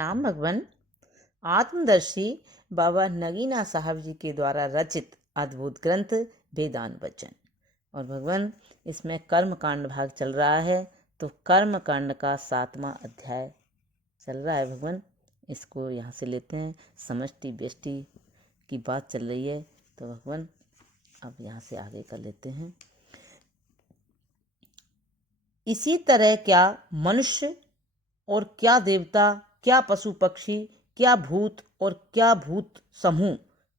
प्रणाम भगवान। आत्मदर्शी बाबा नगीना साहब जी के द्वारा रचित अद्भुत ग्रंथ वेदांत वचन। और भगवान इसमें कर्म कांड भाग चल रहा है, तो कर्म कांड का 7वां अध्याय चल रहा है भगवान। इसको यहाँ से लेते हैं। समष्टि व्यष्टि की बात चल रही है, तो भगवान अब यहाँ से आगे कर लेते हैं। इसी तरह क्या मनुष्य और क्या देवता, क्या पशु पक्षी, क्या भूत और क्या भूत समूह,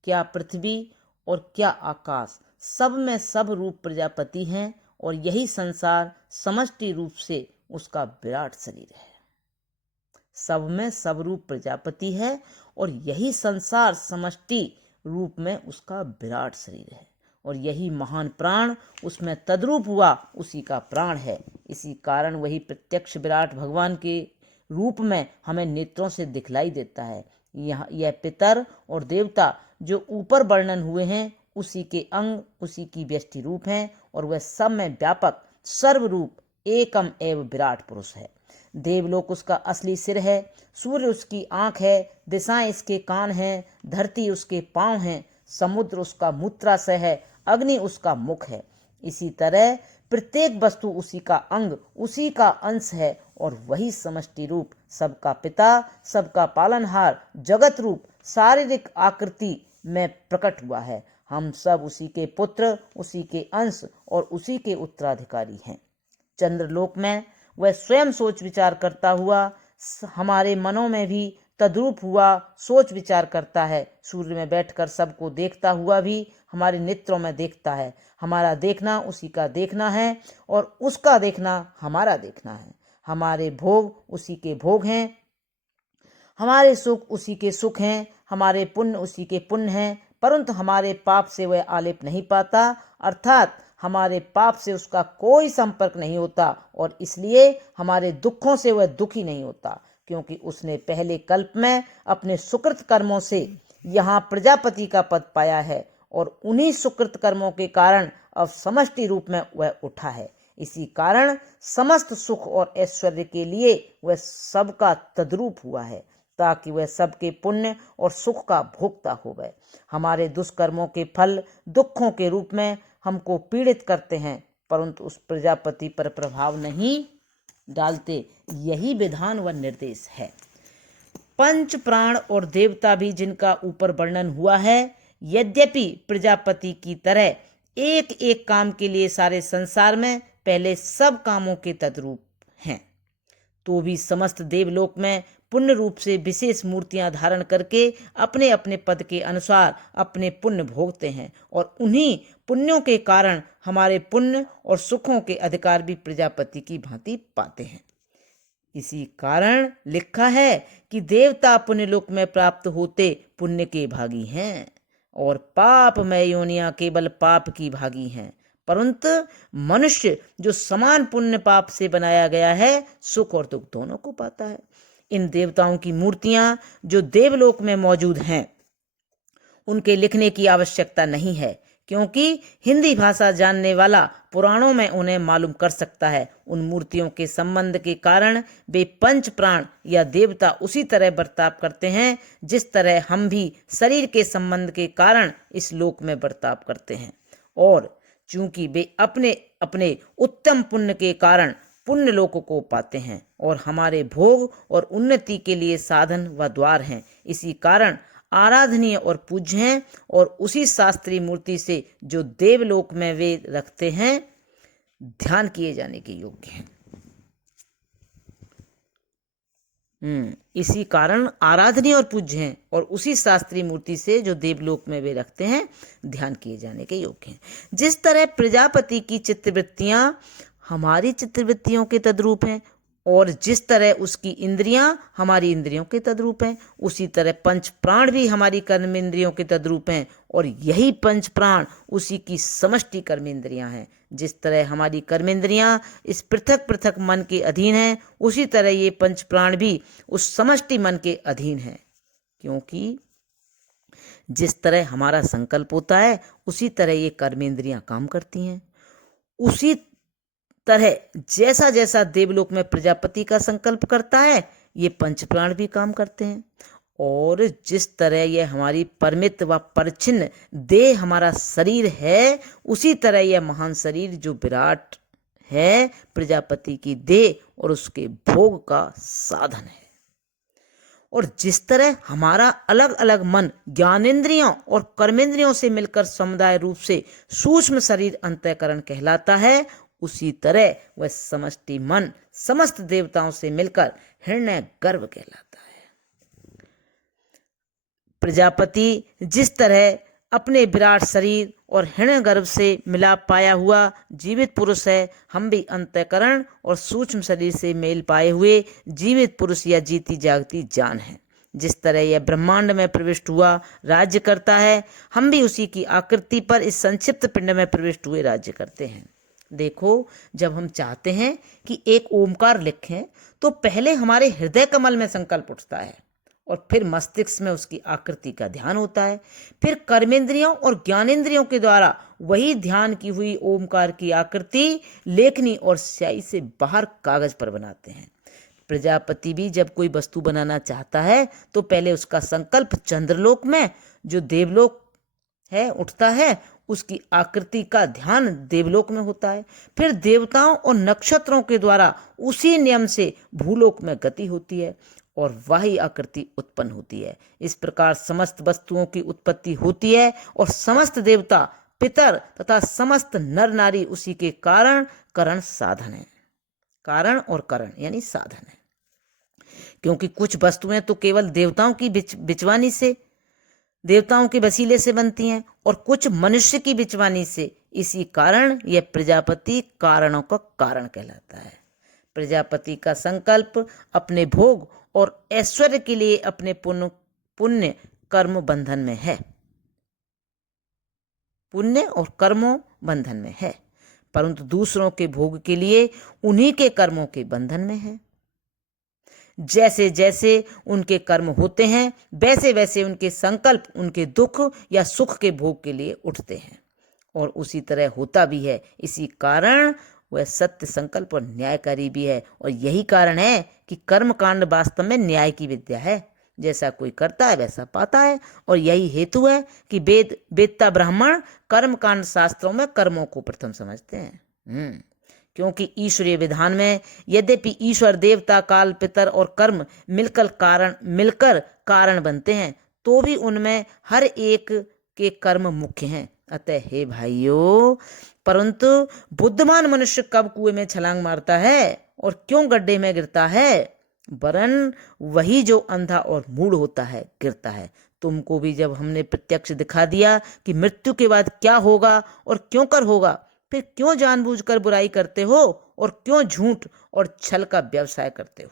क्या पृथ्वी और क्या आकाश, सब में सब रूप प्रजापति हैं, और यही संसार समष्टि रूप से उसका विराट शरीर है। सब में सब रूप प्रजापति है और यही संसार समष्टि रूप में उसका विराट शरीर है, और यही महान प्राण उसमें तद्रूप हुआ उसी का प्राण है। इसी कारण वही प्रत्यक्ष विराट भगवान के रूप में हमें नेत्रों से दिखलाई देता है। यह पितर और देवता जो ऊपर वर्णन हुए हैं, उसी के अंग, उसी की व्यष्टि रूप हैं, और वह सब में व्यापक सर्वरूप एकम एवं विराट पुरुष है। देवलोक उसका असली सिर है, सूर्य उसकी आंख है, दिशाएं इसके कान हैं, धरती उसके पांव हैं, समुद्र उसका मूत्राशय है, अग्नि उसका मुख है। इसी तरह प्रत्येक वस्तु उसी का अंग, उसी का अंश है, और वही समष्टि रूप सबका पिता, सबका पालनहार, जगत रूप शारीरिक आकृति में प्रकट हुआ है। हम सब उसी के पुत्र, उसी के अंश और उसी के उत्तराधिकारी हैं। चंद्रलोक में वह स्वयं सोच विचार करता हुआ हमारे मनों में भी तद्रूप हुआ सोच विचार करता है। सूर्य में बैठकर सबको देखता हुआ भी हमारे नेत्रों में देखता है। हमारा देखना उसी का देखना है, और उसका देखना हमारा देखना है। हमारे भोग उसी के भोग हैं, हमारे सुख उसी के सुख हैं, हमारे पुण्य उसी के पुण्य हैं, परंतु हमारे पाप से वह आलेप नहीं पाता, अर्थात हमारे पाप से उसका कोई संपर्क नहीं होता, और इसलिए हमारे दुखों से वह दुखी नहीं होता, क्योंकि उसने पहले कल्प में अपने सुकृत कर्मों से यहाँ प्रजापति का पद पाया है, और उन्हीं सुकृत कर्मों के कारण अब समष्टि रूप में वह उठा है। इसी कारण समस्त सुख और ऐश्वर्य के लिए वह सबका तद्रूप हुआ है, ताकि वह सबके पुण्य और सुख का भोक्ता हो गए। हमारे दुष्कर्मों के फल दुखों के रूप में हमको पीड़ित करते हैं, परंतु उस प्रजापति पर प्रभाव नहीं डालते। यही विधान व निर्देश है। पंच प्राण और देवता भी जिनका ऊपर वर्णन हुआ है, यद्यपि प्रजापति की तरह एक एक काम के लिए सारे संसार में पहले सब कामों के तद्रूप हैं, तो भी समस्त देवलोक में पुण्य रूप से विशेष मूर्तियां धारण करके अपने अपने पद के अनुसार अपने पुण्य भोगते हैं, और उन्हीं पुण्यों के कारण हमारे पुण्य और सुखों के अधिकार भी प्रजापति की भांति पाते हैं। इसी कारण लिखा है कि देवता पुण्यलोक में प्राप्त होते पुण्य के भागी हैं, और पाप में योनियां केवल पाप की भागी हैं, परंतु मनुष्य जो समान पुण्य पाप से बनाया गया है, सुख और दुख दोनों को पाता है। इन देवताओं की मूर्तियां जो देवलोक में मौजूद हैं, उनके लिखने की आवश्यकता नहीं है, क्योंकि हिंदी भाषा जानने वाला पुराणों में उन्हें मालूम कर सकता है। उन मूर्तियों के संबंध के कारण वे पंच प्राण या देवता उसी तरह बर्ताव करते हैं जिस तरह हम भी शरीर के संबंध के कारण इस लोक में बर्ताव करते हैं, और चूंकि वे अपने अपने उत्तम पुण्य के कारण पुण्य लोक को पाते हैं, और हमारे भोग और उन्नति के लिए साधन व द्वार हैं, इसी कारण आराधनीय और पूज्य हैं, और उसी शास्त्रीय मूर्ति से जो देवलोक में वे रखते हैं ध्यान किए जाने के योग्य हैं। इसी कारण आराधनीय और पूज्य हैं, और उसी शास्त्रीय मूर्ति से जो देवलोक में वे रखते हैं ध्यान किए जाने के योग्य हैं। जिस तरह प्रजापति की चित्तवृत्तियां हमारी चित्तवृत्तियों के तद्रूप हैं, और जिस तरह उसकी इंद्रियां हमारी इंद्रियों के तद्रूप हैं, उसी तरह पंच प्राण भी हमारी कर्मेंद्रियों के तद्रूप हैं, और यही पंच प्राण उसी की समष्टि कर्मेंद्रियां हैं। जिस तरह हमारी कर्मेंद्रियां इस पृथक पृथक मन के अधीन हैं, उसी तरह ये पंच प्राण भी उस समष्टि मन के अधीन हैं, क्योंकि जिस तरह हमारा संकल्प होता है उसी तरह ये कर्मेंद्रियां काम करती हैं। उसी तरह जैसा जैसा देवलोक में प्रजापति का संकल्प करता है, ये पंच प्राण भी काम करते हैं। और जिस तरह ये हमारी परिमित व परिच्छिन्न देह हमारा शरीर है, उसी तरह यह महान शरीर जो विराट है प्रजापति की देह और उसके भोग का साधन है। और जिस तरह हमारा अलग अलग मन ज्ञानेंद्रियों और कर्मेंद्रियों से मिलकर समुदाय रूप से सूक्ष्म शरीर अंतःकरण कहलाता है, उसी तरह वह समष्टि मन समस्त देवताओं से मिलकर हिरण्य गर्भ कहलाता है। प्रजापति जिस तरह अपने विराट शरीर और हिरण्यगर्भ से मिला पाया हुआ जीवित पुरुष है, हम भी अंतःकरण और सूक्ष्म शरीर से मेल पाए हुए जीवित पुरुष या जीती जागती जान है। जिस तरह यह ब्रह्मांड में प्रविष्ट हुआ राज्य करता है, हम भी उसी की आकृति पर इस संक्षिप्त पिंड में प्रविष्ट हुए राज्य करते हैं। देखो, जब हम चाहते हैं कि एक ओमकार लिखें तो पहले हमारे हृदय कमल में संकल्प उठता है और फिर मस्तिष्क में उसकी आकृति का ध्यान होता है। फिर कर्मेंद्रियों और ज्ञानेंद्रियों के द्वारा वही ध्यान की हुई ओमकार की आकृति लेखनी और स्याही से बाहर कागज पर बनाते हैं। प्रजापति भी जब कोई वस्तु बनाना चाहता है तो पहले उसका संकल्प चंद्रलोक में जो देवलोक है उठता है, उसकी आकृति का ध्यान देवलोक में होता है। फिर देवताओं और नक्षत्रों के द्वारा उसी नियम से भूलोक में गति होती है और वही आकृति उत्पन्न होती है। इस प्रकार समस्त वस्तुओं की उत्पत्ति होती है और समस्त देवता पितर तथा समस्त नर नारी उसी के कारण करण साधन है। कारण और करण यानी साधन है, क्योंकि कुछ वस्तुएं तो केवल देवताओं की बिचवानी से, देवताओं के वसीले से बनती हैं और कुछ मनुष्य की बिचवानी से। इसी कारण यह प्रजापति कारणों का कारण कहलाता है। प्रजापति का संकल्प अपने भोग और ऐश्वर्य के लिए अपने पुण्य कर्म बंधन में है, पुण्य और कर्मों बंधन में है, परंतु दूसरों के भोग के लिए उन्हीं के कर्मों के बंधन में है। जैसे जैसे उनके कर्म होते हैं वैसे वैसे उनके संकल्प उनके दुख या सुख के भोग के लिए उठते हैं और उसी तरह होता भी है। इसी कारण वह सत्य संकल्प और न्यायकारी भी है। और यही कारण है कि कर्म कांड वास्तव में न्याय की विद्या है। जैसा कोई करता है वैसा पाता है। और यही हेतु है कि वेदता ब्राह्मण कर्म कांड शास्त्रों में कर्मों को प्रथम समझते हैं। क्योंकि ईश्वरीय विधान में यद्यपि ईश्वर देवता काल पितर और कर्म मिलकर कारण बनते हैं, तो भी उनमें हर एक के कर्म मुख्य हैं। अतः हे भाइयों, परंतु बुद्धिमान मनुष्य कब कुएं में छलांग मारता है और क्यों गड्ढे में गिरता है, वरन वही जो अंधा और मूढ़ होता है गिरता है। तुमको भी जब हमने प्रत्यक्ष दिखा दिया कि मृत्यु के बाद क्या होगा और क्यों कर होगा, फिर क्यों जानबूझकर बुराई करते हो और क्यों झूठ और छल का व्यवसाय करते हो।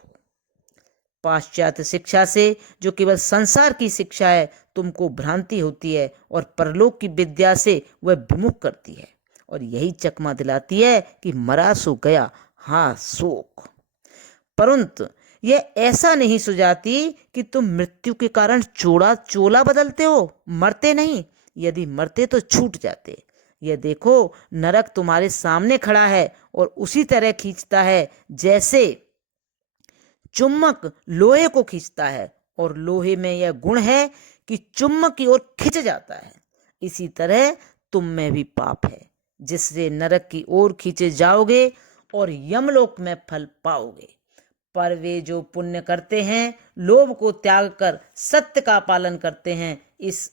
पाश्चात्य शिक्षा से जो केवल संसार की शिक्षा है तुमको भ्रांति होती है और परलोक की विद्या से वह विमुख करती है और यही चकमा दिलाती है कि मरा सो गया, हाँ शोक। परंतु यह ऐसा नहीं सुझाती कि तुम मृत्यु के कारण चोला बदलते हो, मरते नहीं। यदि मरते तो छूट जाते। यह देखो, नरक तुम्हारे सामने खड़ा है और उसी तरह खींचता है जैसे चुम्बक लोहे को खींचता है और लोहे में यह गुण है कि चुम्बक की ओर खिंच जाता है। इसी तरह तुम में भी पाप है जिससे नरक की ओर खींचे जाओगे और यमलोक में फल पाओगे। पर वे जो पुण्य करते हैं, लोभ को त्याग कर सत्य का पालन करते हैं, इस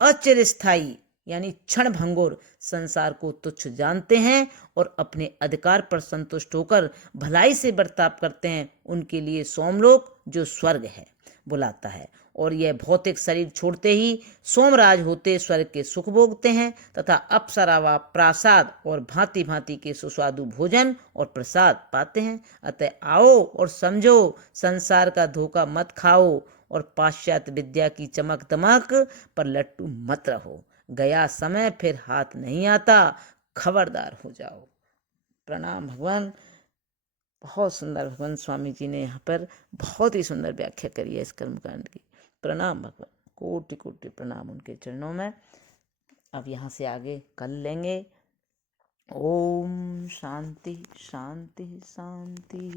अचिरस्थायी यानी क्षण भंगुर संसार को तुच्छ जानते हैं और अपने अधिकार पर संतुष्ट होकर भलाई से बर्ताव करते हैं, उनके लिए सोमलोक जो स्वर्ग है बुलाता है। और यह भौतिक शरीर छोड़ते ही सोमराज होते स्वर्ग के सुख भोगते हैं तथा अप्सरा व प्रासाद और भांति भांति के सुस्वादु भोजन और प्रसाद पाते हैं। अतः आओ और समझो, संसार का धोखा मत खाओ और पाश्चात्य विद्या की चमक दमक पर लट्टू मत रहो। गया समय फिर हाथ नहीं आता, खबरदार हो जाओ। प्रणाम भगवान। बहुत सुंदर भगवान स्वामी जी ने यहाँ पर बहुत ही सुंदर व्याख्या करी है इस कर्मकांड की। प्रणाम भगवान, कोटि कोटि प्रणाम उनके चरणों में। अब यहाँ से आगे कल लेंगे ओम शांति शांति शांति।